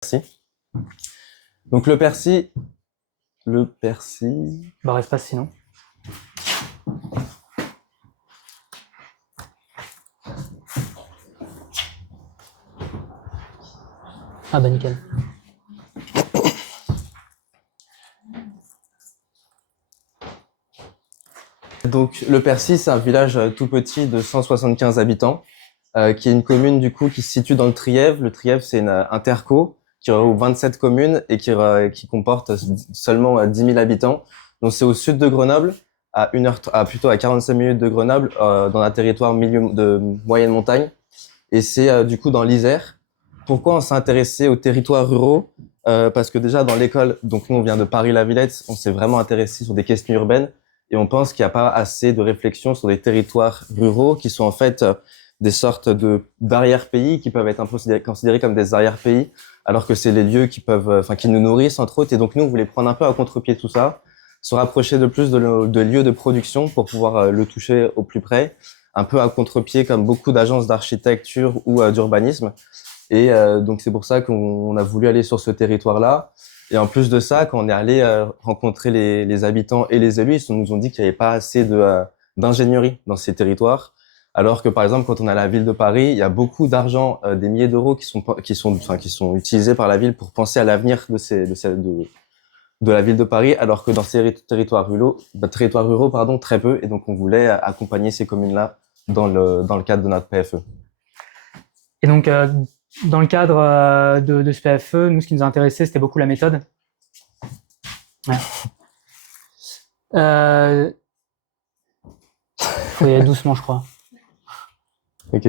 Persil. Donc le persil. Barre espace sinon. Ah bah nickel. Donc le Persil, c'est un village tout petit de 175 habitants, qui est une commune du coup qui se situe dans le Trièves. Le Trièves, c'est un terco qui regroupe 27 communes et qui comporte seulement 10 000 habitants. Donc c'est au sud de Grenoble, plutôt à 45 minutes de Grenoble, dans un territoire milieu de moyenne montagne. Et c'est du coup dans l'Isère. Pourquoi on s'est intéressé aux territoires ruraux? Parce que déjà dans l'école, donc nous on vient de Paris-la-Villette, on s'est vraiment intéressé sur des questions urbaines et on pense qu'il n'y a pas assez de réflexion sur des territoires ruraux qui sont en fait des sortes d'arrière-pays qui peuvent être un peu considérés comme des arrière-pays, alors que c'est les lieux qui nous nourrissent entre autres. Et donc nous on voulait prendre un peu à contre-pied tout ça, se rapprocher de plus de lieux de production pour pouvoir le toucher au plus près, un peu à contre-pied comme beaucoup d'agences d'architecture ou d'urbanisme. Et donc c'est pour ça qu'on a voulu aller sur ce territoire-là. Et en plus de ça, quand on est allé rencontrer les habitants et les élus, ils nous ont dit qu'il n'y avait pas assez d'ingénierie dans ces territoires. Alors que par exemple, quand on est à la ville de Paris, il y a beaucoup d'argent, des milliers d'euros qui sont utilisés par la ville pour penser à l'avenir de la ville de Paris, alors que dans ces territoires ruraux, pardon, très peu. Et donc on voulait accompagner ces communes-là dans le cadre de notre PFE. Et donc dans le cadre de ce PFE, nous ce qui nous a intéressé c'était beaucoup la méthode. Ouais. Faut y aller doucement je crois. Ok.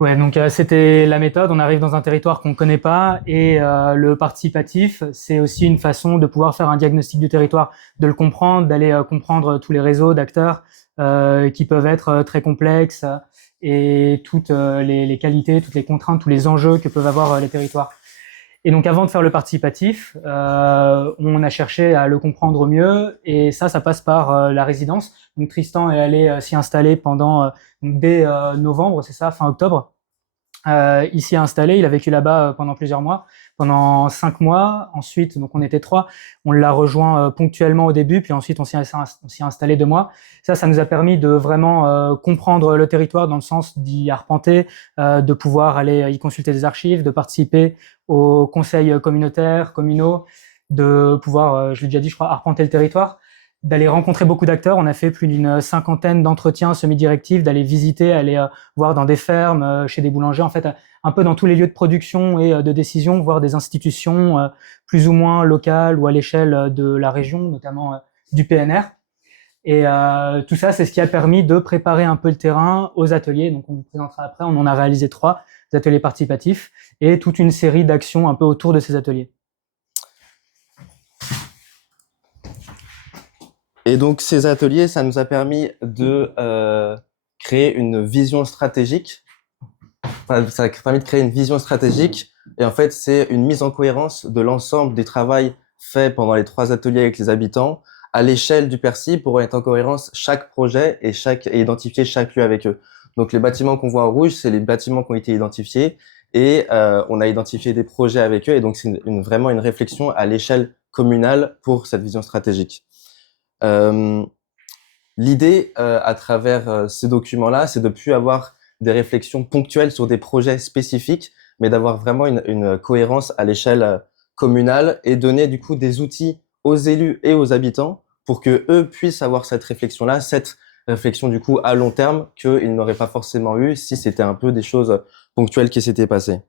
Ouais, donc c'était la méthode. On arrive dans un territoire qu'on connaît pas et le participatif, c'est aussi une façon de pouvoir faire un diagnostic du territoire, de le comprendre, d'aller comprendre tous les réseaux d'acteurs qui peuvent être très complexes et toutes les qualités, toutes les contraintes, tous les enjeux que peuvent avoir les territoires. Et donc avant de faire le participatif, on a cherché à le comprendre mieux et ça passe par la résidence. Donc Tristan est allé s'y installer dès novembre, c'est ça, fin octobre. Il s'y est installé, il a vécu là-bas pendant plusieurs mois, pendant 5 mois. Ensuite, donc on était 3, on l'a rejoint ponctuellement au début, puis ensuite on s'y est installé 2 mois. Ça nous a permis de vraiment comprendre le territoire dans le sens d'y arpenter, de pouvoir aller y consulter des archives, de participer aux conseils communautaires, communaux, de pouvoir, je l'ai déjà dit, je crois, arpenter le territoire, d'aller rencontrer beaucoup d'acteurs. On a fait plus d'une 50aine d'entretiens semi-directifs, d'aller visiter, aller voir dans des fermes, chez des boulangers, en fait, un peu dans tous les lieux de production et de décision, voir des institutions plus ou moins locales ou à l'échelle de la région, notamment du PNR. Et tout ça, c'est ce qui a permis de préparer un peu le terrain aux ateliers. Donc, on vous présentera après. On en a réalisé 3 ateliers participatifs et toute une série d'actions un peu autour de ces ateliers. Et donc ces ateliers, ça nous a permis de créer une vision stratégique. Enfin, ça a permis de créer une vision stratégique. Et en fait, c'est une mise en cohérence de l'ensemble des travaux faits pendant les 3 ateliers avec les habitants à l'échelle du Persil pour mettre en cohérence chaque projet et identifier chaque lieu avec eux. Donc les bâtiments qu'on voit en rouge, c'est les bâtiments qui ont été identifiés et on a identifié des projets avec eux. Et donc c'est vraiment une réflexion à l'échelle communale pour cette vision stratégique. L'idée à travers ces documents-là, c'est de plus avoir des réflexions ponctuelles sur des projets spécifiques, mais d'avoir vraiment une cohérence à l'échelle communale et donner du coup des outils aux élus et aux habitants pour que eux puissent avoir cette réflexion du coup à long terme qu'ils n'auraient pas forcément eu si c'était un peu des choses ponctuelles qui s'étaient passées.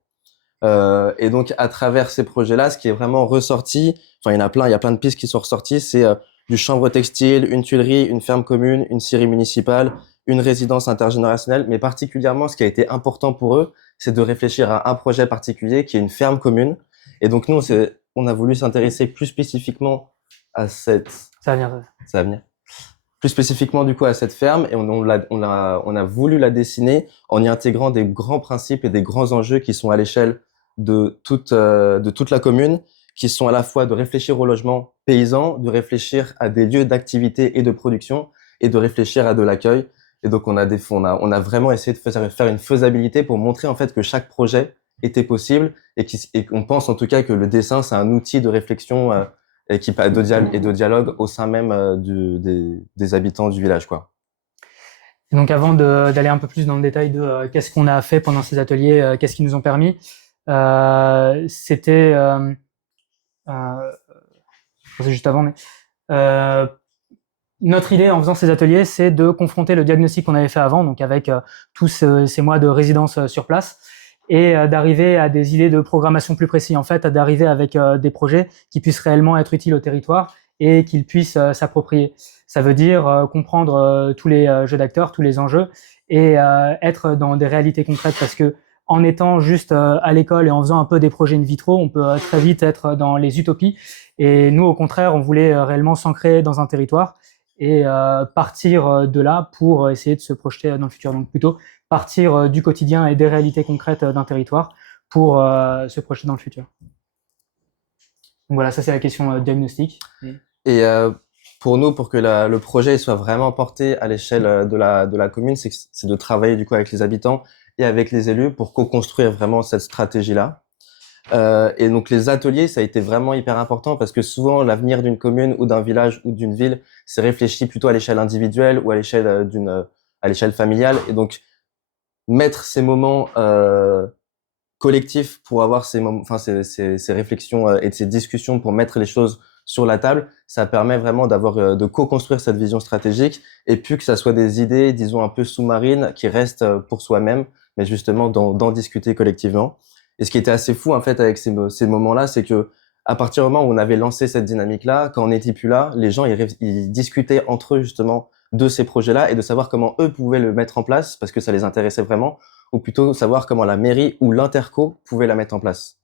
Et donc à travers ces projets-là, ce qui est vraiment ressorti, enfin il y a plein de pistes qui sont ressorties, c'est du chanvre textile, une tuilerie, une ferme commune, une scierie municipale, une résidence intergénérationnelle, mais particulièrement ce qui a été important pour eux, c'est de réfléchir à un projet particulier qui est une ferme commune. Et donc nous, on a voulu s'intéresser plus spécifiquement à cette... Ça va venir. Plus spécifiquement du coup à cette ferme et on a voulu la dessiner en y intégrant des grands principes et des grands enjeux qui sont à l'échelle de toute la commune, qui sont à la fois de réfléchir au logement paysan, de réfléchir à des lieux d'activité et de production et de réfléchir à de l'accueil. Et donc on a vraiment essayé de faire une faisabilité pour montrer en fait que chaque projet était possible et qu'on pense en tout cas que le dessin c'est un outil de réflexion et de dialogue au sein même des habitants du village, quoi. Et donc avant d'aller un peu plus dans le détail de qu'est-ce qu'on a fait pendant ces ateliers, qu'est-ce qu'ils nous ont permis, c'était c'est juste avant, mais notre idée en faisant ces ateliers, c'est de confronter le diagnostic qu'on avait fait avant, donc avec tous ces mois de résidence sur place, et d'arriver à des idées de programmation plus précises, en fait, d'arriver avec des projets qui puissent réellement être utiles au territoire et qu'ils puissent s'approprier. Ça veut dire comprendre tous les jeux d'acteurs, tous les enjeux, et être dans des réalités concrètes, parce que en étant juste à l'école et en faisant un peu des projets in vitro, on peut très vite être dans les utopies. Et nous, au contraire, on voulait réellement s'ancrer dans un territoire et partir de là pour essayer de se projeter dans le futur. Donc plutôt partir du quotidien et des réalités concrètes d'un territoire pour se projeter dans le futur. Donc voilà, ça c'est la question diagnostic. Et pour nous, pour que le projet soit vraiment porté à l'échelle de la commune, c'est de travailler du coup avec les habitants et avec les élus pour co-construire vraiment cette stratégie-là. Et donc les ateliers, ça a été vraiment hyper important parce que souvent l'avenir d'une commune ou d'un village ou d'une ville, c'est réfléchi plutôt à l'échelle individuelle ou à l'échelle à l'échelle familiale. Et donc mettre ces moments collectifs pour avoir ces moments, enfin ces réflexions et ces discussions pour mettre les choses sur la table, ça permet vraiment d'avoir de co-construire cette vision stratégique et puis que ça soit des idées, disons un peu sous-marines qui restent pour soi-même, mais justement d'en discuter collectivement. Et ce qui était assez fou en fait avec ces moments-là, c'est que à partir du moment où on avait lancé cette dynamique-là, quand on n'était plus là, les gens ils discutaient entre eux justement de ces projets-là et de savoir comment eux pouvaient le mettre en place parce que ça les intéressait vraiment, ou plutôt savoir comment la mairie ou l'interco pouvait la mettre en place.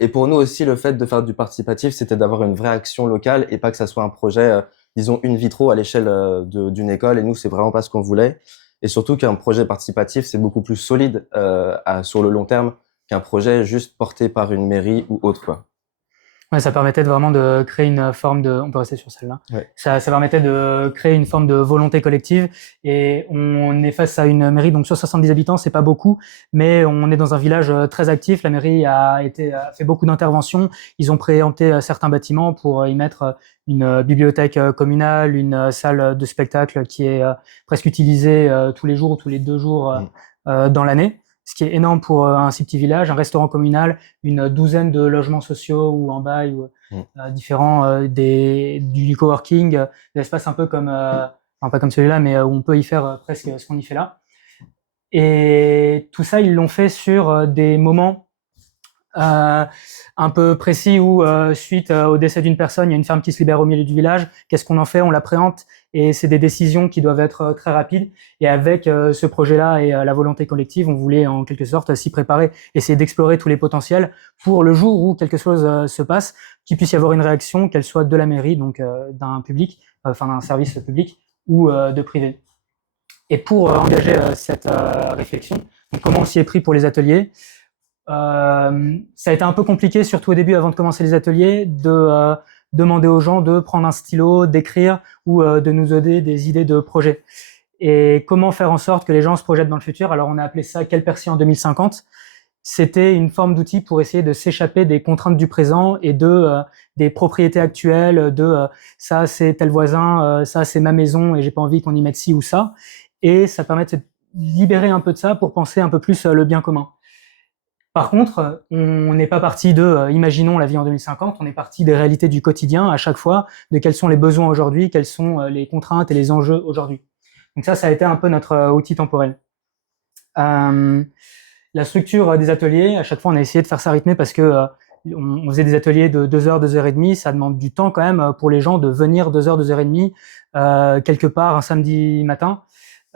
Et pour nous aussi, le fait de faire du participatif, c'était d'avoir une vraie action locale et pas que ça soit un projet, disons, in vitro à l'échelle d'une école. Et nous, c'est vraiment pas ce qu'on voulait. Et surtout qu'un projet participatif, c'est beaucoup plus solide sur le long terme qu'un projet juste porté par une mairie ou autre, quoi. Ouais, ça permettait vraiment de créer une forme de... On peut rester sur celle-là. Ouais. Ça permettait de créer une forme de volonté collective. Et on est face à une mairie, donc sur 70 habitants, c'est pas beaucoup, mais on est dans un village très actif. La mairie a fait beaucoup d'interventions. Ils ont préempté certains bâtiments pour y mettre une bibliothèque communale, une salle de spectacle qui est presque utilisée tous les jours ou tous les 2 jours dans l'année. Ce qui est énorme pour un si petit village, un restaurant communal, une douzaine de logements sociaux ou en bail ou différents, du coworking, des espaces un peu comme, enfin pas comme celui-là, mais où on peut y faire presque ce qu'on y fait là. Et tout ça, ils l'ont fait sur des moments un peu précis où suite au décès d'une personne, il y a une ferme qui se libère au milieu du village. Qu'est-ce qu'on en fait? On la préempte et c'est des décisions qui doivent être très rapides. Et avec ce projet-là et la volonté collective, on voulait en quelque sorte s'y préparer, essayer d'explorer tous les potentiels pour le jour où quelque chose se passe, qu'il puisse y avoir une réaction, qu'elle soit de la mairie, donc d'un public, enfin d'un service public ou de privé. Et pour engager cette réflexion, donc comment on s'y est pris pour les ateliers? Ça a été un peu compliqué, surtout au début, avant de commencer les ateliers, de demander aux gens de prendre un stylo, d'écrire ou de nous donner des idées de projets. Et comment faire en sorte que les gens se projettent dans le futur? Alors, on a appelé ça Quelle-Percy en 2050. C'était une forme d'outil pour essayer de s'échapper des contraintes du présent et des propriétés actuelles, ça c'est tel voisin, ça c'est ma maison et j'ai pas envie qu'on y mette ci ou ça. Et ça permet de se libérer un peu de ça pour penser un peu plus le bien commun. Par contre, on n'est pas parti imaginons la vie en 2050, on est parti des réalités du quotidien à chaque fois, de quels sont les besoins aujourd'hui, quelles sont les contraintes et les enjeux aujourd'hui. Donc ça a été un peu notre outil temporel. La structure des ateliers, à chaque fois on a essayé de faire ça rythmé parce que on faisait des ateliers de 2 heures, 2 heures et demie, ça demande du temps quand même pour les gens de venir 2 heures, 2 heures et demie quelque part un samedi matin.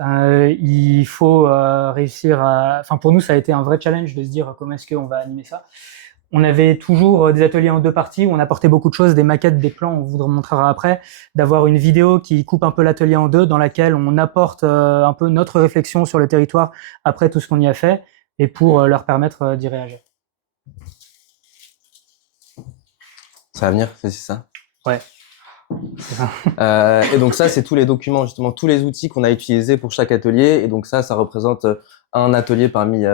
Il faut réussir à... Enfin, pour nous, ça a été un vrai challenge de se dire comment est-ce qu'on va animer ça. On avait toujours des ateliers en 2 parties où on apportait beaucoup de choses, des maquettes, des plans, on vous montrera après, d'avoir une vidéo qui coupe un peu l'atelier en 2, dans laquelle on apporte un peu notre réflexion sur le territoire après tout ce qu'on y a fait, et pour leur permettre d'y réagir. Ça va venir, c'est ça? Ouais. C'est ça. Et donc ça, c'est tous les documents, justement, tous les outils qu'on a utilisés pour chaque atelier. Et donc ça représente un atelier parmi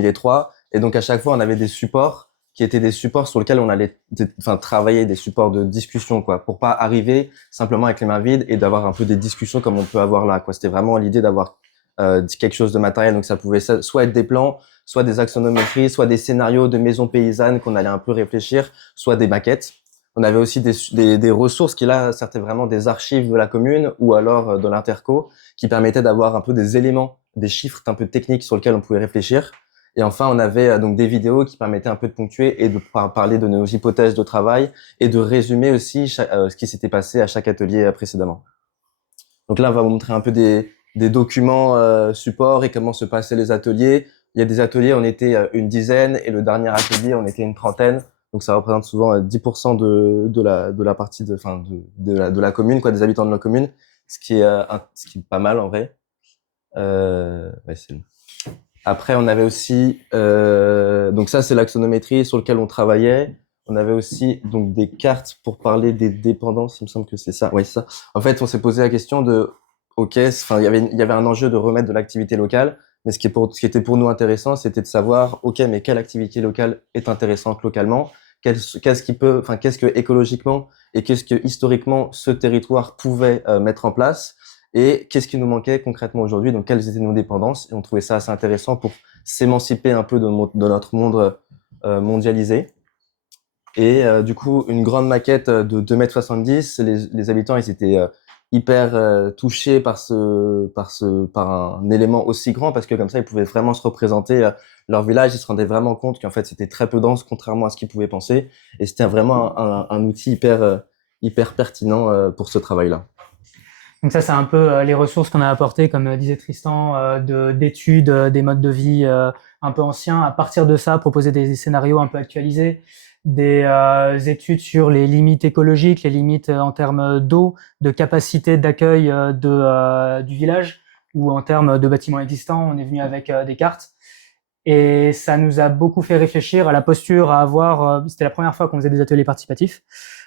les 3. Et donc à chaque fois, on avait des supports qui étaient des supports sur lesquels on allait travailler, des supports de discussion, quoi, pour pas arriver simplement avec les mains vides et d'avoir un peu des discussions comme on peut avoir là, quoi. C'était vraiment l'idée d'avoir quelque chose de matériel. Donc ça pouvait soit être des plans, soit des axonométries, soit des scénarios de maisons paysannes qu'on allait un peu réfléchir, soit des maquettes. On avait aussi des ressources qui là certaient vraiment des archives de la commune ou alors de l'interco qui permettaient d'avoir un peu des éléments, des chiffres un peu techniques sur lesquels on pouvait réfléchir. Et enfin, on avait donc des vidéos qui permettaient un peu de ponctuer et de parler de nos hypothèses de travail et de résumer aussi ce qui s'était passé à chaque atelier précédemment. Donc là, on va vous montrer un peu des documents support et comment se passaient les ateliers. Il y a des ateliers, on était une dizaine et le dernier atelier, on était une trentaine. Donc ça représente souvent 10% de la partie de la commune, quoi, des habitants de la commune, ce qui est pas mal en vrai. C'est bon. Après, on avait aussi, donc ça, c'est l'axonométrie sur lequel on travaillait. On avait aussi donc des cartes pour parler des dépendances. Il me semble que c'est ça. Oui, c'est ça. En fait, on s'est posé la question de, ok, enfin, il y avait un enjeu de remettre de l'activité locale, mais ce qui était pour nous intéressant, c'était de savoir, ok, mais quelle activité locale est intéressante localement? Qu'est-ce que écologiquement et qu'est-ce que historiquement ce territoire pouvait mettre en place? Et qu'est-ce qui nous manquait concrètement aujourd'hui, donc quelles étaient nos dépendances, et on trouvait ça assez intéressant pour s'émanciper un peu de notre monde mondialisé. Et du coup, une grande maquette de 2,70 m, les habitants, ils étaient hyper touchés par un élément aussi grand, parce que comme ça, ils pouvaient vraiment se représenter leur village, ils se rendaient vraiment compte qu'en fait, c'était très peu dense, contrairement à ce qu'ils pouvaient penser, et c'était vraiment un outil hyper pertinent pour ce travail-là. Donc ça, c'est un peu les ressources qu'on a apportées, comme disait Tristan, d'études, des modes de vie un peu anciens. À partir de ça, proposer des scénarios un peu actualisés, des études sur les limites écologiques, les limites en termes d'eau, de capacité d'accueil du village, ou en termes de bâtiments existants. On est venu avec des cartes. Et ça nous a beaucoup fait réfléchir à la posture à avoir. C'était la première fois qu'on faisait des ateliers participatifs.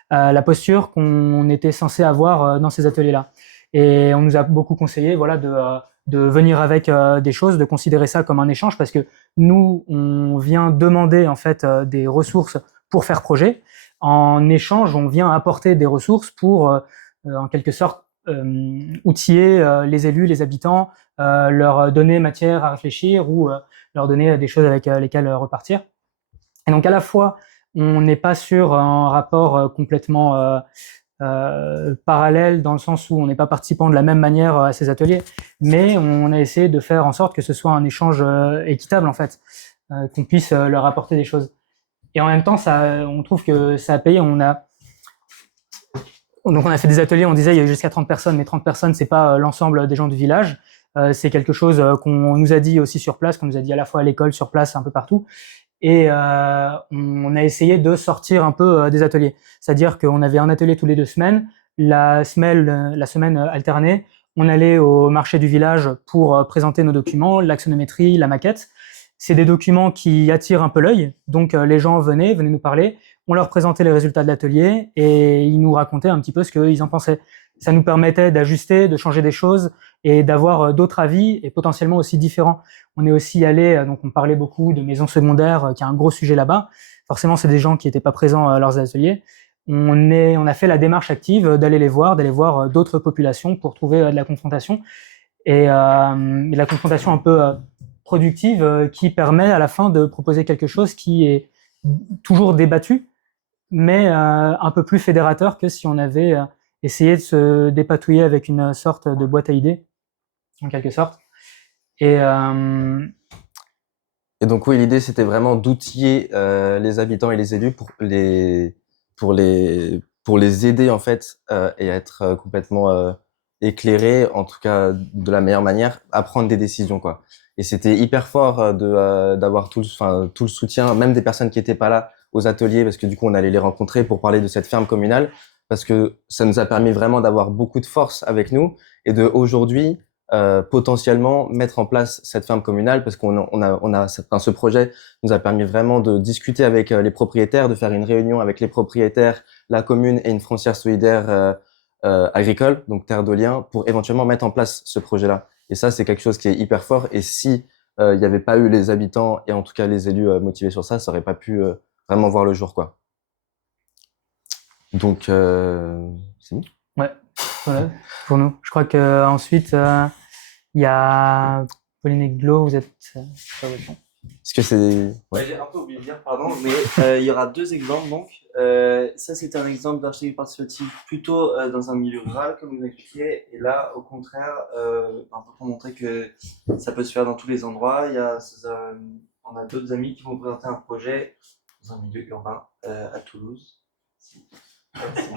La posture qu'on était censé avoir dans ces ateliers-là. Et on nous a beaucoup conseillé, voilà, de venir avec des choses, de considérer ça comme un échange, parce que nous, on vient demander en fait des ressources pour faire projet. En échange, on vient apporter des ressources pour, en quelque sorte, outiller les élus, les habitants, leur donner matière à réfléchir ou leur donner des choses avec lesquelles repartir. Et donc à la fois, on n'est pas sur un rapport complètement parallèle dans le sens où on n'est pas participant de la même manière à ces ateliers, mais on a essayé de faire en sorte que ce soit un échange équitable en fait, qu'on puisse leur apporter des choses. Et en même temps, on trouve que ça a payé. Donc on a fait des ateliers, on disait il y a eu jusqu'à 30 personnes, mais 30 personnes, c'est pas l'ensemble des gens du village. C'est quelque chose qu'on nous a dit aussi sur place, qu'on nous a dit à la fois à l'école, sur place, un peu partout. Et on a essayé de sortir un peu des ateliers. C'est-à-dire qu'on avait un atelier tous les 2 semaines. La semaine alternée, on allait au marché du village pour présenter nos documents, l'axonométrie, la maquette. C'est des documents qui attirent un peu l'œil. Donc les gens venaient nous parler. On leur présentait les résultats de l'atelier et ils nous racontaient un petit peu ce qu'ils en pensaient. Ça nous permettait d'ajuster, de changer des choses et d'avoir d'autres avis et potentiellement aussi différents. On est aussi allé, donc on parlait beaucoup de maisons secondaires, qui est un gros sujet là-bas. Forcément, c'est des gens qui n'étaient pas présents à leurs ateliers. On a fait la démarche active d'aller voir d'autres populations pour trouver de la confrontation et de la confrontation un peu productive qui permet à la fin de proposer quelque chose qui est toujours débattu, mais un peu plus fédérateur que si on avait essayé de se dépatouiller avec une sorte de boîte à idées, en quelque sorte. Et donc oui, l'idée c'était vraiment d'outiller les habitants et les élus pour les aider en fait et être complètement éclairés, en tout cas de la meilleure manière, à prendre des décisions quoi. Et c'était hyper fort d'avoir tout le soutien, même des personnes qui étaient pas là aux ateliers, parce que du coup on allait les rencontrer pour parler de cette ferme communale, parce que ça nous a permis vraiment d'avoir beaucoup de force avec nous et de aujourd'hui potentiellement mettre en place cette ferme communale, parce ce projet nous a permis vraiment de discuter avec les propriétaires, de faire une réunion avec les propriétaires, la commune et une foncière solidaire agricole, donc Terre de Liens, pour éventuellement mettre en place ce projet-là. Et ça, c'est quelque chose qui est hyper fort. Et si il n'y avait pas eu les habitants et en tout cas les élus motivés sur ça, ça aurait pas pu vraiment voir le jour, quoi. Donc, c'est bon. Ouais, voilà, pour nous. Je crois que ensuite il y a Pauline et Glo, vous êtes sur le fond. Est-ce que c'est... Ouais, Ouais. j'ai un peu oublié de dire, pardon, mais il y aura deux exemples donc. Ça, c'était un exemple d'architecture participative plutôt dans un milieu rural, comme vous expliquez, et là, au contraire, pour montrer que ça peut se faire dans tous les endroits. On a d'autres amis qui vont présenter un projet dans un milieu urbain à Toulouse. Ouais, c'est